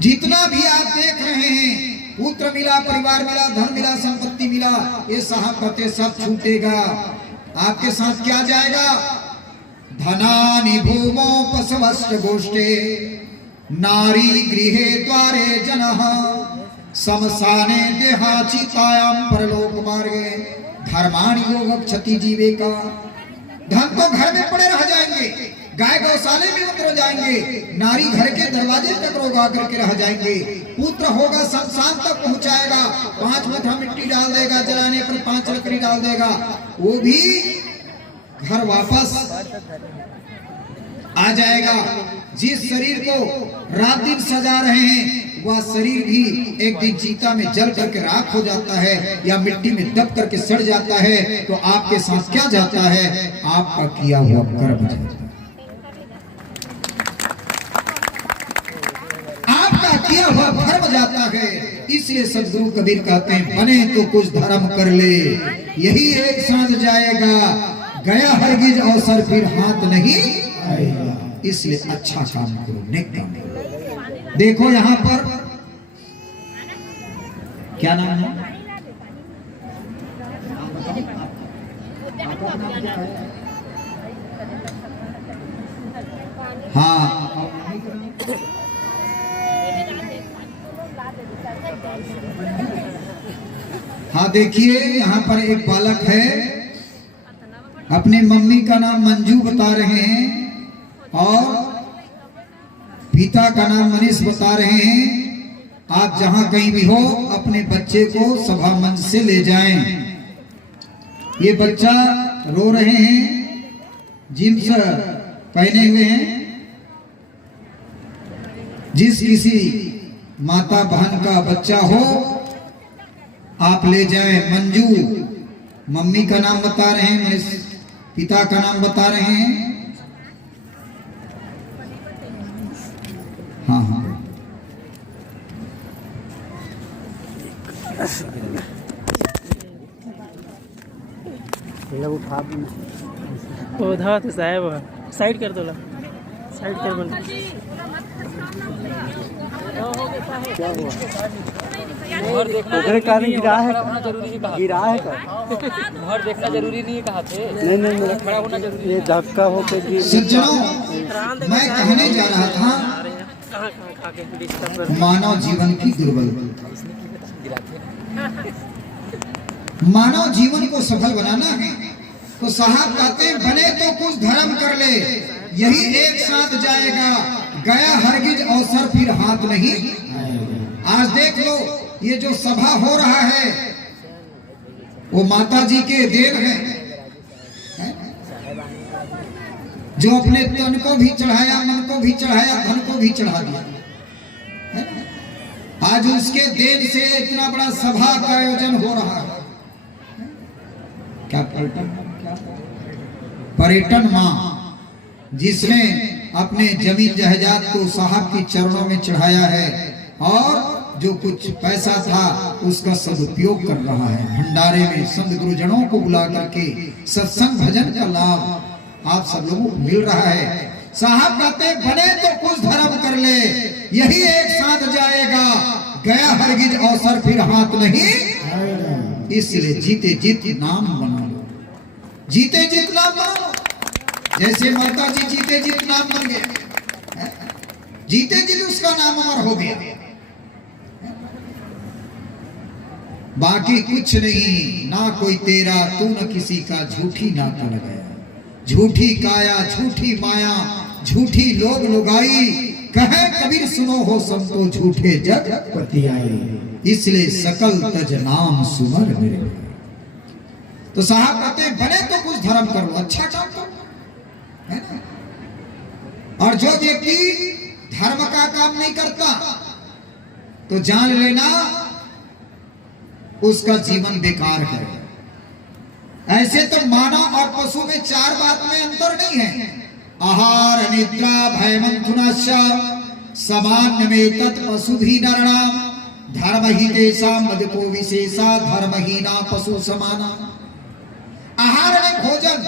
जितना भी आप देख रहे हैं, पुत्र मिला, परिवार मिला, धन मिला, संपत्ति मिला, ये साहब कहते सब छूटेगा। आपके साथ क्या जाएगा? धनानि भूमो पशवश्च गोष्ठे, नारी गृहे द्वारे जनः, समसाने देहाचितायाम परलोक मार्गे, धर्माणि योग क्षति जीवे का। धन तो घर में पड़े रह जाएंगे, गाय गौशाले में उतर जाएंगे, नारी घर के दरवाजे तक रोगा करके रह जाएंगे, पुत्र होगा शमशान तक पहुंचाएगा, 5 मुठा मिट्टी डाल देगा, जलाने पर 5 लकड़ी डाल देगा, वो भी घर वापस आ जाएगा। जिस शरीर को रात दिन सजा रहे हैं वह शरीर भी एक दिन चीता में जल करके राख हो जाता है या मिट्टी में दब करके सड़ जाता है। तो आपके साथ क्या जाता है? आपका किया हुआ कर्म जाता है, आपका किया हुआ कर्म जाता है। इसलिए सदगुरु कबीर कहते हैं बने तो कुछ धर्म कर ले, यही एक साथ जाएगा। गया हरगिज अवसर फिर हाथ नहीं आएगा। इसलिए अच्छा काम करो, नेक काम करो। देखो यहां पर क्या नाम है? हाँ हाँ, देखिए यहाँ पर एक बालक है, अपने मम्मी का नाम मंजू बता रहे हैं और पिता का नाम मनीष बता रहे हैं। आप जहां कहीं भी हो अपने बच्चे को सभा मंच से ले जाएं। ये बच्चा रो रहे हैं, जींस पहने हुए हैं। जिस किसी माता बहन का बच्चा हो आप ले जाएं। मंजू मम्मी का नाम बता रहे हैं, पिता का नाम बता रहे हैं। हाँ हाँ, उधर तो साहब साइड कर दो, साइड कर बोल। क्या हुआ? उधर का नहीं गिरा है, गिरा है का घर देखना जरूरी नहीं है। कहा थे नहीं खड़ा होना जरूरी है। ये धक्का हो के सज्जनों, मैं कहने जा रहा था मानव जीवन की दुर्बलता। मानव जीवन को सफल बनाना है तो साहब कहते हैं बने तो कुछ धर्म कर ले, यही एक साथ जाएगा। गया हरगिज अवसर फिर हाथ नहीं। आज देख लो ये जो सभा हो रहा है वो माता जी के देव है, जो अपने तन को भी चढ़ाया, मन को भी चढ़ाया, धन को भी चढ़ा दिया। आज उसके देव से इतना बड़ा सभा का आयोजन हो रहा है। क्या पर्यटन माँ, जिसने अपने जमीन जायदाद को साहब के चरणों में चढ़ाया है और जो कुछ पैसा था उसका सदुपयोग कर रहा है। भंडारे में संत गुरुजनों को बुला करके सत्संग भजन का लाभ आप सब लोगों को मिल रहा है। साहब कहते बने तो कुछ धर्म कर ले, यही एक साथ जाएगा। गया हरगिज अवसर फिर हाथ नहीं। इसलिए जीते जीत नाम बना लो, जीते जीत नाम बना लो। जैसे माता जी जीते जीत नाम बन गया, जीते जीत उसका नाम अमर हो गया। बाकी कुछ नहीं, ना कोई तेरा तू न किसी का, झूठी नाता लगाया। झूठी काया झूठी माया झूठी लोग लुगाई, कहे कबीर सुनो हो संतो झूठे जग पति आए। इसलिए सकल तज नाम सुमर मेरे। तो साहब कहते बने तो कुछ धर्म करो, अच्छा काम करो, है ना। और जो व्यक्ति धर्म का काम नहीं करता तो जान लेना उसका जीवन बेकार है। ऐसे तो मानव और पशु में चार बात में अंतर नहीं है। आहार निद्रा भय मंथुनाश्च सामान्य में तत् पशु भी नरणाम धर्म ही देशा मदको विशेषा धर्महीना पशु समाना। आहार ने भोजन,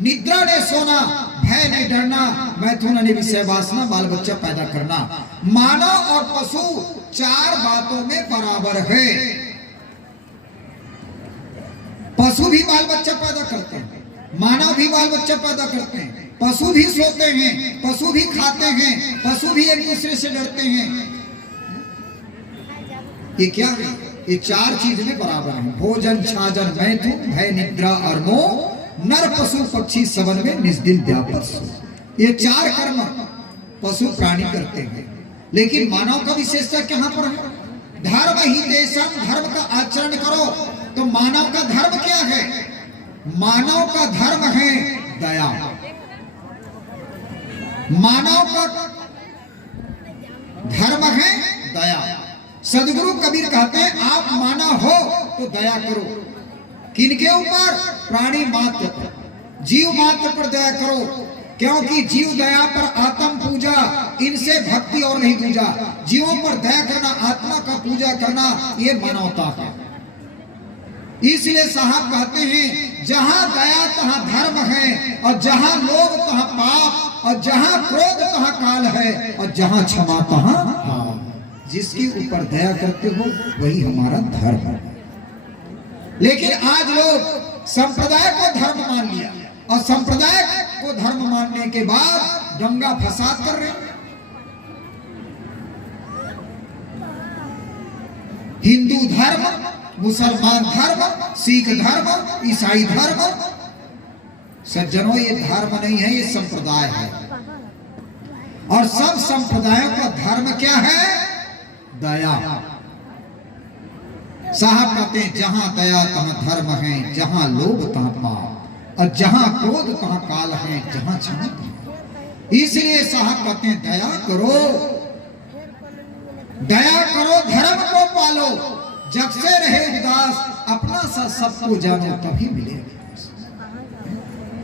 निद्रा ने सोना, भय ने डरना, मैथुन ने विषय वासना, बाल बच्चा पैदा करना। मानव और पशु चार बातों में बराबर है। पशु भी बाल बच्चा पैदा करते हैं, मानव भी बाल बच्चा पैदा करते हैं। पशु भी सोते हैं, पशु भी खाते हैं, पशु भी एक दूसरे से डरते हैं। ये क्या है? ये चार चीज में बराबर है। भोजन छाजन मैथुन भय निद्रा और मोह, नर पशु पक्षी सबन में निस्दिन व्यापक। ये चार कर्म पशु प्राणी करते हैं, लेकिन मानव का विशेषता कहां पर है? धर्म ही देशम, धर्म का आचरण करो। तो मानव का धर्म क्या है? मानव का धर्म है दया। मानव का धर्म है दया। सदगुरु कबीर कहते हैं आप मानव हो तो दया करो। किनके ऊपर? प्राणी मात्र पर, जीव मात्र पर दया करो, क्योंकि जीव दया पर आत्म पूजा, इनसे भक्ति और नहीं पूजा। जीवों पर दया करना, आत्मा का पूजा करना, ये मानवता है। इसलिए साहब कहते हैं जहां दया तहां धर्म है, और जहां लोभ तहां पाप, और जहां क्रोध तहां काल है, और जहां क्षमा तहां पाप। जिसके ऊपर दया करते हो वही हमारा धर्म है। लेकिन आज लोग संप्रदाय को धर्म मान लिया, और संप्रदाय को धर्म मानने के बाद दंगा फसाद कर रहे हैं। हिंदू धर्म, मुसलमान धर्म, सिख धर्म, ईसाई धर्म, सज्जनों ये धर्म नहीं है, ये संप्रदाय है। और सब संप्रदायों का धर्म क्या है? दया। साहब कहते हैं जहां दया तहां धर्म है, जहां लोभ तहां पाप, और जहां क्रोध तहां काल है, जहां क्षमा तहां। इसलिए साहब कहते हैं दया करो, दया करो, धर्म को पालो, जग से रहे उदास, अपना सा सबको जानो तभी मिलेगा।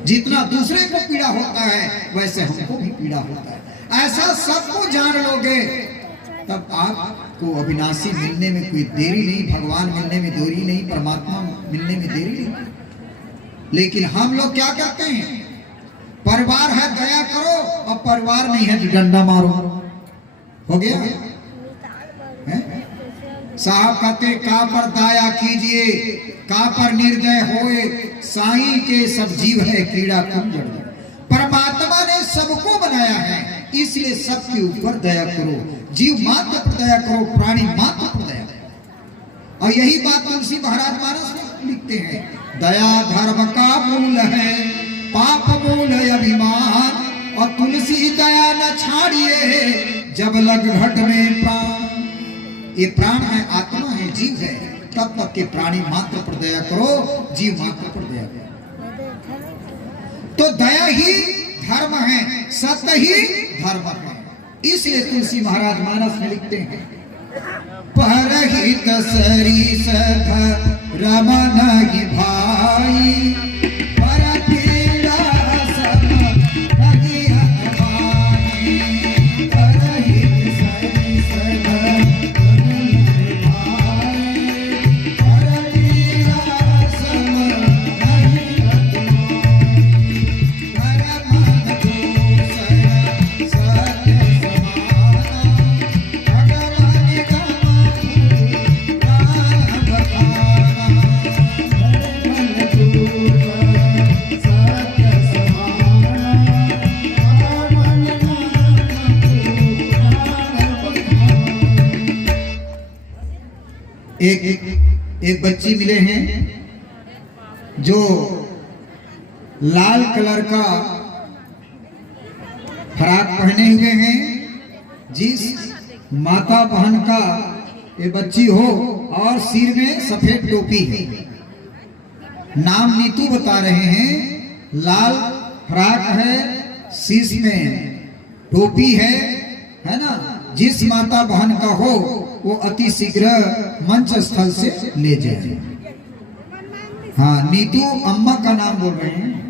जितना दूसरे को पीड़ा होता है वैसे हमको भी पीड़ा होता है। ऐसा सबको जान लोगे तब आपको अविनाशी मिलने में कोई देरी नहीं, भगवान मिलने में देरी नहीं, परमात्मा मिलने में देरी नहीं। लेकिन हम लोग क्या करते हैं? परिवार है दया करो, और परिवार नहीं है तो डंडा मारो। हो गया? साहब कहते का पर दया कीजिए, का पर निर्दय होए, साईं के सब जीव है कीड़ा कुंजड़। परमात्मा ने सबको बनाया है, इसलिए सबके ऊपर दया करो। जीव मात्र पर दया करो, प्राणी मात्र पर दया करो। और यही बात तुलसी महाराज मानस में लिखते हैं, दया धर्म का मूल है, पाप मूल अभिमान, और तुलसी दया न छाड़िए, जब लग घट में प्राण। ये प्राण है, आत्मा है, जीव है, तब तक के प्राणी मात्र पर दया करो, जीव मात्र पर दया करो। तो दया ही धर्म है, सत्य ही धर्म है। इसलिए तुलसी महाराज मानस में लिखते हैं, परहित सरिस धर्म नहीं भाई, पर पीड़ा सब नहीं अखबाई। परहित सरिस एक बच्ची मिले हैं जो लाल कलर का फ्रॉक पहने हुए हैं। जिस माता बहन का ये बच्ची हो और सिर में सफेद टोपी है, नाम नीतू बता रहे हैं। लाल फ्रॉक है, शीश में टोपी है ना। जिस माता बहन का हो वो अति शीघ्र मंच स्थल से ले जाए। हाँ, नीतू अम्मा का नाम बोल रहे हैं।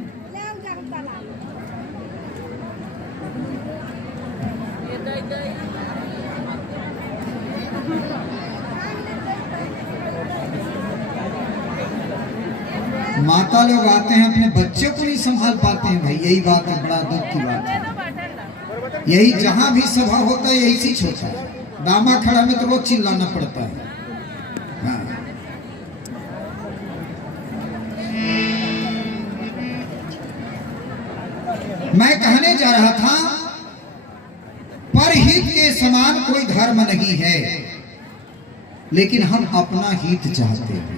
माता लोग आते हैं अपने बच्चे को नहीं संभाल पाते हैं भाई, यही बात है, बड़ा दुख की बात है। यही जहां भी सभा होता है यही चीज होता है। दामा खड़ा में तो रोज चिल्लाना पड़ता है। हाँ। मैं कहने जा रहा था, परहित के समान कोई धर्म नहीं है, लेकिन हम अपना हित चाहते हैं।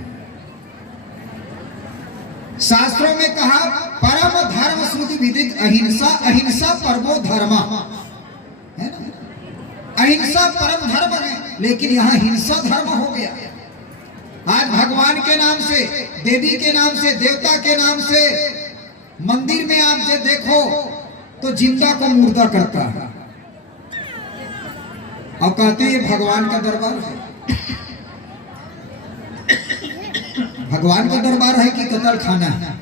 शास्त्रों में कहा, परम धर्म श्रुति विदित अहिंसा, अहिंसा परमो धर्म है ना। अहिंसा परम धर्म है, लेकिन यहाँ हिंसा धर्म हो गया। आज भगवान के नाम से, देवी के नाम से, देवता के नाम से मंदिर में आप जब देखो तो जिंदा को मुर्दा करता है। अब कहते हैं भगवान का दरबार है। भगवान का दरबार है कि कत्ल खाना है?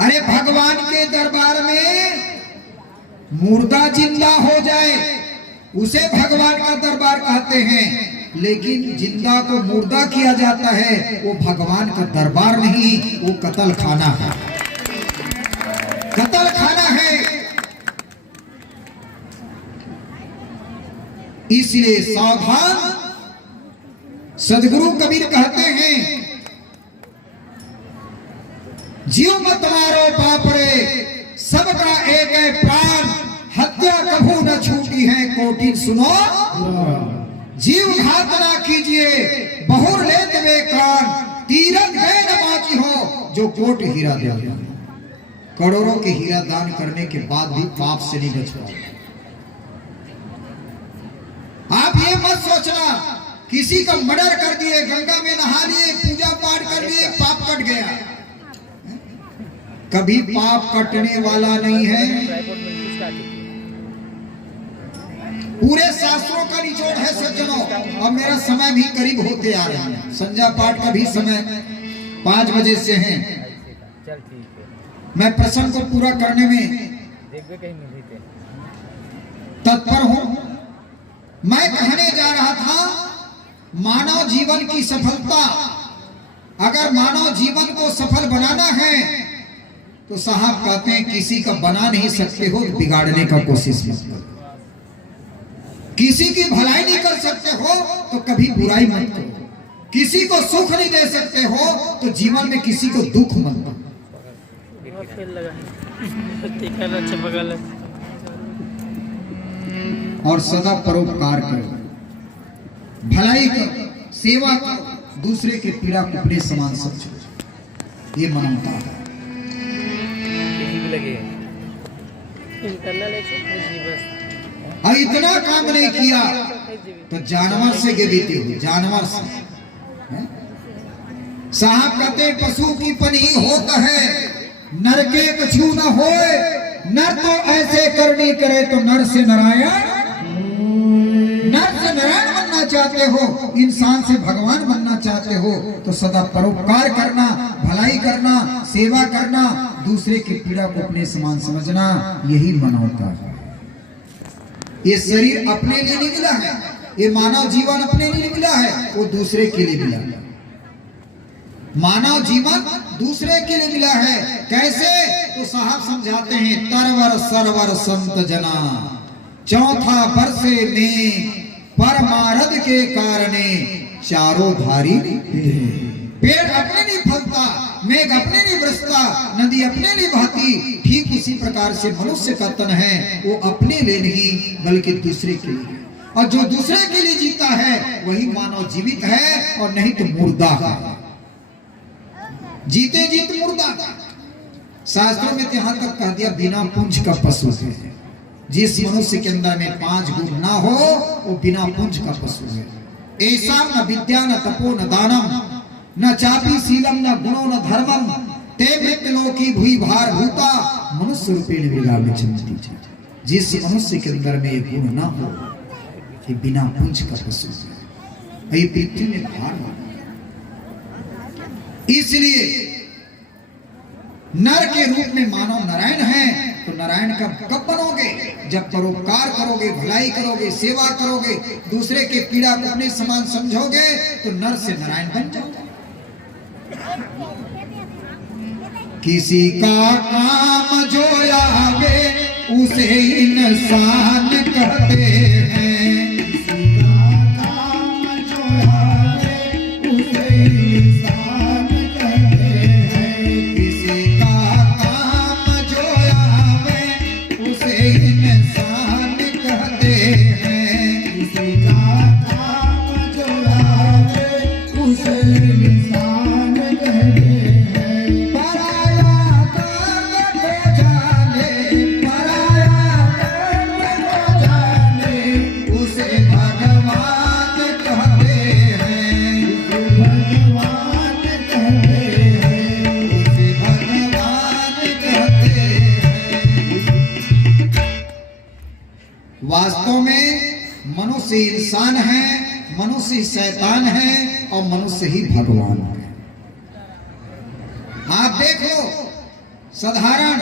अरे भगवान के दरबार में मुर्दा जिंदा हो जाए उसे भगवान का दरबार कहते हैं। लेकिन जिंदा को मुर्दा किया जाता है वो भगवान का दरबार नहीं, वो कत्ल खाना है, कत्ल खाना है। इसलिए सावधान। सदगुरु कबीर कहते हैं, जीव मत मारो पापरे, सबका एक है प्राण, हत्या कभू न छूटी है कोटि सुनो। जीव घात ना कीजिए, बहुर ले देवे कान, तीरथ गए न बाकी हो जो कोट हीरा दे। करोड़ों के हीरा दान करने के बाद भी पाप से नहीं बच पाए। आप ये मत सोचना किसी का मर्डर कर दिए, गंगा में नहा लिए, पूजा पाठ कर लिए, पाप कट गया। कभी पाप कटने वाला नहीं है। पूरे शास्त्रों का निचोड़ है सज्जनों। और मेरा समय भी करीब होते आ रहा है, संध्या पाठ का भी समय 5 बजे से है। मैं प्रसंग को पूरा करने में तत्पर हूं। मैं कहने जा रहा था, मानव जीवन की सफलता, अगर मानव जीवन को सफल बनाना है तो साहब कहते हैं किसी का बना नहीं सकते हो तो बिगाड़ने का कोशिश मत करो। किसी की भलाई नहीं कर सकते हो तो कभी बुराई मत करो। किसी को सुख नहीं दे सकते हो तो जीवन में किसी को दुख मत दो। और सदा परोपकार करो, भलाई करो, सेवा करो, दूसरे के पीड़ा को अपने समान समझो। ये मानवता है। और इतना काम नहीं किया तो जानवर से के बीते हुए, जानवर से। साहब कहते पशु की पनी होता है, नर के कछु न होए, नर तो ऐसे करनी करे तो नर से नारायण। नर से नारायण बनना चाहते हो, इंसान से भगवान बनना चाहते हो तो सदा परोपकार करना, भलाई करना, सेवा करना, दूसरे की पीड़ा को अपने समान समझना, यही मानवता है। ये शरीर अपने लिए नहीं मिला है, ये मानव जीवन अपने लिए मिला है, वो दूसरे के लिए मिला है। मानव जीवन दूसरे के लिए मिला है। कैसे? तो साहब समझाते हैं, तरवर सरवर संत जना, चौथा बरसे में परमारध के कारणे चारों धारी। पेड़ अपने नहीं फलता, मेघ अपने नहीं बरसता, नदी अपने नहीं बहती, ठीक उसी प्रकार से मनुष्य का तन है वो अपने लिए नहीं बल्कि दूसरे के लिए। और जो दूसरे के लिए जीता है वही मानव जीवित है, और नहीं तो मुर्दा है। जीते जीत मुर्दा। शास्त्रों में यहां तक कह दिया, बिना पुंज का पशु है। जिस मनुष्य के अंदर में 5 गुण ना हो वो बिना पुंज का पशु है। ऐसा न विद्या न तपो न दानम, न चापी शीलम न गुणो न धर्मम, ते मृत्युलोकी भूई भार भूता, मनुष्य रूपेण विराग चंचती। जिस मनुष्य के अंदर में एक गुण ना हो ये बिना पुंज का पशु है, ये पृथ्वी में भार। इसलिए नर के रूप में मानव नारायण है, तो नारायण कब बनोगे? जब परोपकार करोगे, भलाई करोगे, सेवा करोगे, दूसरे के पीड़ा को अपने समान समझोगे तो नर से नारायण बन जाओगे। किसी का काम जो आवे उसे इंसान कहते हैं। किसी का काम जो आवे उसे इंसान कहते हैं। किसी का काम जो आवे उसे इंसान कहते हैं। किसी का काम जो आवे उसे इंसान कहते हैं। वास्तव में मनुष्य इंसान है, मनुष्य शैतान है और मनुष्य ही भगवान है। आप देख लो, साधारण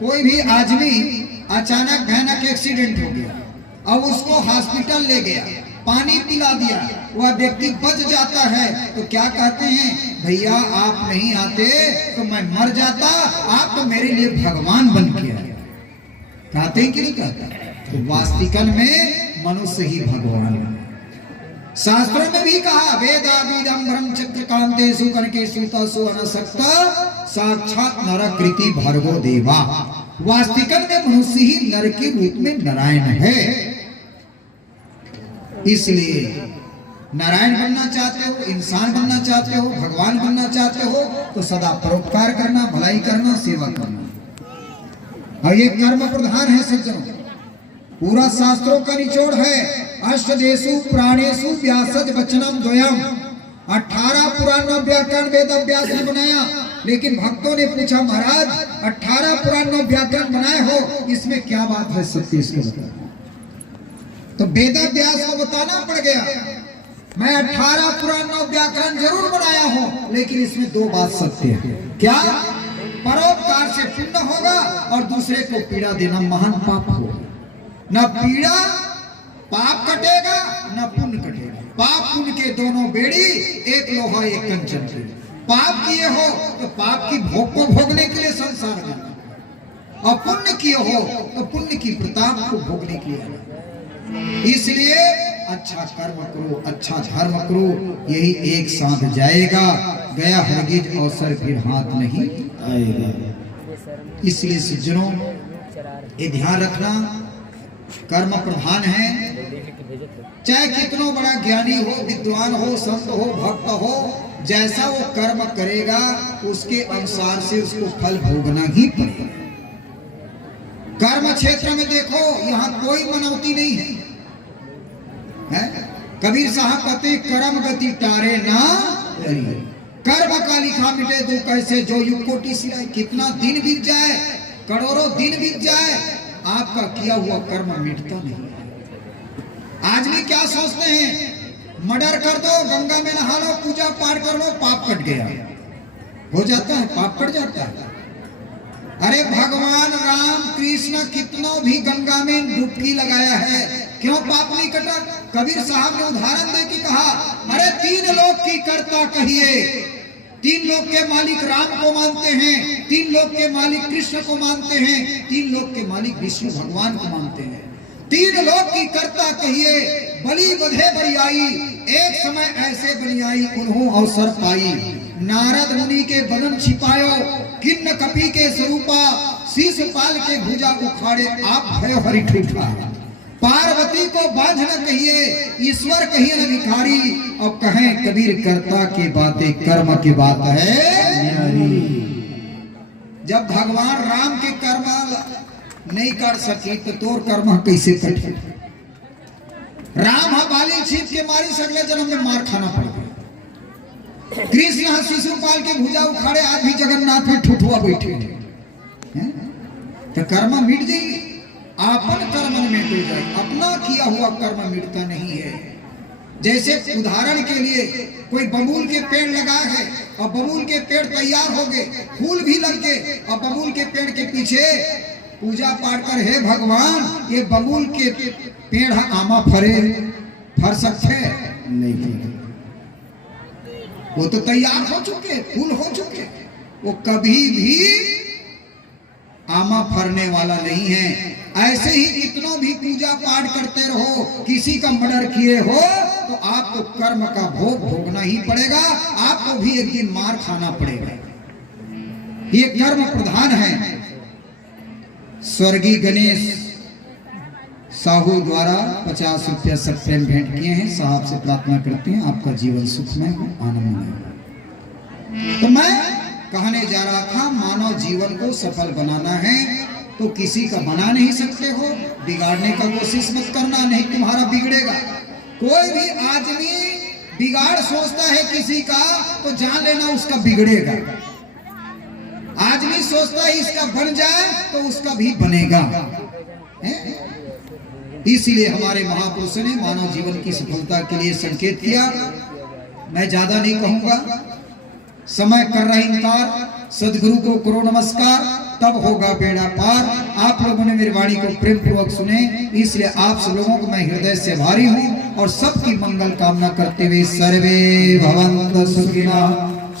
कोई भी आदमी अचानक भयानक एक्सीडेंट हो गया, अब उसको हॉस्पिटल ले गया, पानी पिला दिया, वह व्यक्ति बच जाता है तो क्या कहते हैं, भैया आप नहीं आते तो मैं मर जाता, आप तो मेरे लिए भगवान बन के आए। कहते हैं कि नहीं कहते? तो वास्तविकन में मनुष्य ही भगवान है। शास्त्रों में भी कहा, वेदाविदं ब्रह्म चक्रकांतेषु कनकेषु तसु अनसक्त साक्षात नरकृति भर्गो देवा। वास्तविकन में मनुष्य ही नर के रूप में नारायण है। इसलिए नारायण बनना चाहते हो, इंसान बनना चाहते हो, भगवान बनना चाहते हो तो सदा परोपकार करना, भलाई करना, सेवा करना। और ये कर्म प्रधान है सज्जनों। पूरा शास्त्रों का निचोड़ है, अष्टदेशु प्राणेशु व्यासज वचनम द्वयम। 18 पुराण व्याकरण वेद व्यास ने बनाया, लेकिन भक्तों ने पूछा महाराज 18 पुराण व्याकरण बनाए हो, इसमें क्या बात है सत्य इसको बताओ। तो वेद व्यास को बताना पड़ गया, मैं 18 पुराण व्याकरण जरूर बनाया हूं, लेकिन इसमें 2 बात सत्य है। क्या? परोपकार से पुण्य होगा और दूसरे को पीड़ा देना महान पाप होगा। न पीड़ा पाप कटेगा न पुण्य कटेगा। पाप पुण्य के दोनों बेड़ी, एक लोहा एक कंचन की। पाप किए हो तो पाप की भोग को भोगने के लिए संसार में, और पुण्य किए हो तो पुण्य की प्रताप को भोगने के लिए। इसलिए अच्छा कर्म करो, अच्छा धर्म करो, यही एक साथ जाएगा। गया हरगिज अवसर फिर हाथ नहीं आएगा। इसलिए सज्जनों ये ध्यान रखना, कर्म प्रधान है। चाहे कितना बड़ा ज्ञानी हो, विद्वान हो, संत हो, भक्त हो, जैसा वो कर्म करेगा उसके अनुसार से उसको फल भोगना ही पड़ेगा। कर्म क्षेत्र में देखो, यहाँ कोई मनौती नहीं है। कबीर साहब कहते कर्म गति टारे ना करिए, कर्म का लिखा मिटे तो कैसे जो युग कोटि सिराए। कितना दिन बीत जाए, करोड़ों दिन बीत जाए, आपका किया हुआ कर्म मिटता नहीं। आदमी क्या सोचते हैं, मर्डर कर दो, गंगा में नहा लो, पूजा पाठ कर लो, पाप कट गया। हो जाता है, पाप कट जाता है। अरे भगवान राम कृष्ण कितना भी गंगा में डुबकी लगाया है, क्यों पाप नहीं कटा? कबीर साहब ने उदाहरण दे के कहा, अरे 3 लोक की कर्ता कहिए। 3 लोक के मालिक राम को मानते हैं, 3 लोक के मालिक कृष्ण को मानते हैं, 3 लोक के मालिक विष्णु भगवान को मानते हैं। 3 लोक की कर्ता कहिए, बलि बधे बरियाई, एक समय ऐसे बनियाई उन्हों अवसर पाई। नारद मुनि के बदन छिपायो, किन्न कपि के स्वरूपा, शिशुपाल के भुजा उखाड़े आप भयो हरि ठूठा। पार्वती को बांझ न कहिए, ईश्वर कहिए न भिखारी, और कहें कबीर कर्ता की बातें कर्म की बात है न्यारी। जब भगवान राम के कर्म नहीं कर सकी तो तोर कर्म कैसे कटे? राम बाली छीप के मारी, सगले जन्म में मार खाना पड़ गया। कृष्ण शिशुपाल के भुजा उखाड़े, आज भी जगन्नाथ में ठुठुआ बैठे हैं। तो कर्म मिट जाएगी, आपन कर्म मिट जाए, अपना किया हुआ कर्म मिटता नहीं है। जैसे उदाहरण के लिए कोई बबूल के पेड़ लगा है और बबूल के पेड़ तैयार हो गए, फूल भी लग गए, और बबूल के पेड़ के पीछे पूजा पाठ कर, हे भगवान ये बबूल के पेड़ आमा फर सकते नहीं, वो तो तैयार हो चुके, फूल हो चुके, वो कभी भी आमा फरने वाला नहीं है। ऐसे ही कितनों भी पूजा पाठ करते रहो, किसी का मर्डर किए हो तो आपको कर्म का भोग भोगना ही पड़ेगा, आपको भी एक दिन मार खाना पड़ेगा। ये कर्म प्रधान है। स्वर्गीय गणेश साहू द्वारा 50 रुपया सब प्रेम भेंट किए हैं। साहब से प्रार्थना करते हैं आपका जीवन सुखमय हो, आनंदमय हो। तो मैं कहने जा रहा था, मानव जीवन को सफल बनाना है तो किसी का बना नहीं सकते हो, बिगाड़ने का कोशिश मत करना, नहीं तुम्हारा बिगड़ेगा। कोई भी आदमी बिगाड़ सोचता है किसी का तो जान लेना उसका बिगड़ेगा। आदमी सोचता है इसका बन जाए तो उसका भी बनेगा। इसीलिए हमारे महापुरुषों ने मानव जीवन की सफलता के लिए संकेत किया। मैं ज्यादा नहीं कहूंगा, समय कर रहा इनकार, सदगुरु को करो नमस्कार, तब होगा बेड़ा पार। आप लोगों ने मेरी वाणी को प्रेम पूर्वक सुने, इसलिए आप सब लोगों को मैं हृदय से आभारी हूँ। और सबकी मंगल कामना करते हुए सर्वे भवन्तु सुखिनः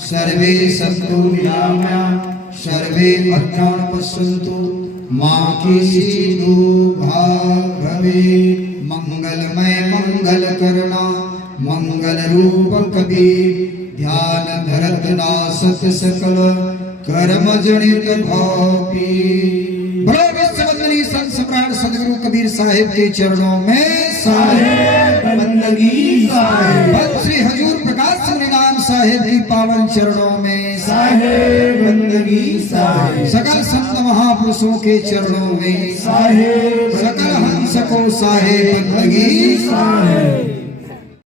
सर्वे सन्तु निरामया सर्वे भद्राणि पश्यन्तु मां कश्चित् दुर्भाग् भवेत्। मंगलमय मंगल करना मंगल रूप कबीर ध्यान धरत नासत सकल कर्म जनित भापी। बड़े विश्ववंदनीय संत सम्राट सदगुरु कबीर साहिब के चरणों में साहिब बंदगी साहिब। श्री हजूर प्रकाश सूर्यनाम साहिब की पावन चरणों में साहिब बंदगी साहिब। सकल संत महापुरुषों के चरणों में साहिब। सकल हंस को साहिब बंदगी साहिब।